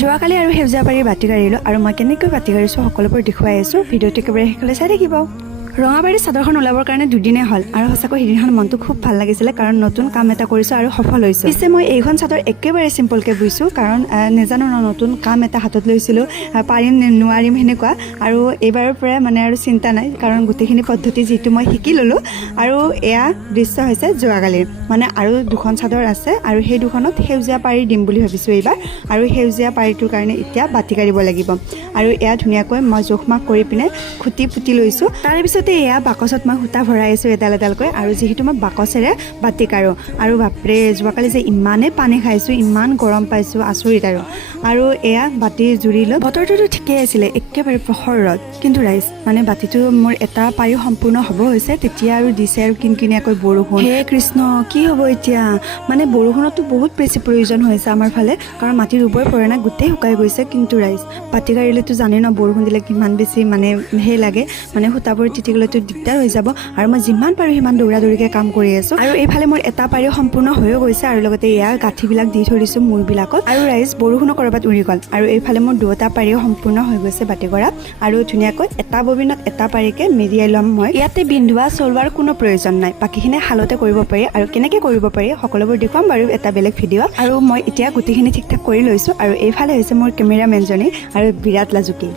যোৱাকালি আৰু সেউজীয়া পাৰি বাতি কাঢ়িলোঁ আৰু মই কেনেকৈ বাতি কাঢ়িছোঁ সকলোবোৰ দেখুৱাই আছোঁ। ভিডিঅ'টো একেবাৰে শেষলৈ চাই থাকিব। ৰঙাবাৰী চাদৰখন ওলাবৰ কাৰণে দুদিনেই হ'ল আৰু সঁচাকৈ সেইদিনাখন মনটো খুব ভাল লাগিছিলে কাৰণ নতুন কাম এটা কৰিছোঁ আৰু সফল হৈছোঁ। পিছে মই এইখন চাদৰ একেবাৰে চিম্পলকৈ বুইছোঁ কাৰণ নাজানো নতুন কাম এটা হাতত লৈছিলোঁ, পাৰিম নোৱাৰিম সেনেকুৱা। আৰু এইবাৰৰ পৰাই মানে আৰু চিন্তা নাই কাৰণ গোটেইখিনি পদ্ধতি যিটো মই শিকি ল'লোঁ। আৰু এয়া দৃশ্য হৈছে যোৱাকালিৰ, মানে আৰু দুখন চাদৰ আছে আৰু সেই দুখনত সেউজীয়া পাৰি দিম বুলি ভাবিছোঁ এইবাৰ। আৰু সেউজীয়া পাৰিটোৰ কাৰণে এতিয়া বাতি কাঢ়িব লাগিব আৰু এয়া ধুনীয়াকৈ মই জোখমাখ কৰি পিনে খুটি পুতি লৈছোঁ। তাৰে পিছতে এয়া বাকচত মই সূতা ভৰাই আছোঁ এডাল এডালকৈ আৰু যিহেতু মই বাকচেৰে বাতি কাঢ়ো। আৰু বাপৰে যোৱাকালি যে ইমানেই পানী খাইছোঁ, ইমান গৰম পাইছোঁ, আচৰিত। আৰু এয়া বাতি জুৰি লৈ বতৰটোতো ঠিকেই আছিলে, একেবাৰে প্ৰখৰ ৰ'দ, কিন্তু ৰাইজ মানে বাতিটো মোৰ এটা পাৰি সম্পূৰ্ণ হ'ব হৈছে তেতিয়া আৰু দিছে আৰু কিনকিনীয়াকৈ বৰষুণ। হে কৃষ্ণ, কি হ'ব এতিয়া? মানে বৰষুণতো বহুত বেছি প্ৰয়োজন হৈছে আমাৰ ফালে কাৰণ মাটি ৰুবই পৰা নাই, গোটেই শুকাই গৈছে। কিন্তু ৰাইজ বাতি কাঢ়িলেতো জানেই ন বৰষুণ দিলে কিমান বেছি মানে সেই লাগে, মানে সূতাবোৰ তিতি গ'লেতো দিগদাৰ হৈ যাব। আৰু মই যিমান পাৰোঁ সিমান দৌৰা দৌৰিকৈ কাম কৰি আছোঁ। আৰু এইফালে মোৰ এটা পাৰি সম্পূৰ্ণ হৈও গৈছে আৰু লগতে এয়া গাঁঠিবিলাক দি থৈ দিছোঁ মূৰবিলাকত। আৰু ৰাইজ বৰষুণো ক'ৰবাত উৰি গ'ল আৰু এইফালে মোৰ দুটা পাৰিও সম্পূৰ্ণ হৈ গৈছে বাতি কৰা। আৰু ধুনীয়াকৈ এটা ববিনত এটা পাৰিকে মেৰিয়াই ল'ম মই। ইয়াতে বিন্ধোৱা চলোৱাৰ কোনো প্ৰয়োজন নাই, বাকীখিনি শালতে কৰিব পাৰি। আৰু কেনেকৈ কৰিব পাৰি সকলোবোৰ দেখুৱাম বাৰু এটা বেলেগ ভিডিঅ'। আৰু মই এতিয়া গোটেইখিনি ঠিক ঠাক কৰি লৈছোঁ আৰু এইফালে হৈছে মোৰ কেমেৰামেনজনী আৰু বিৰাট লাজুকী।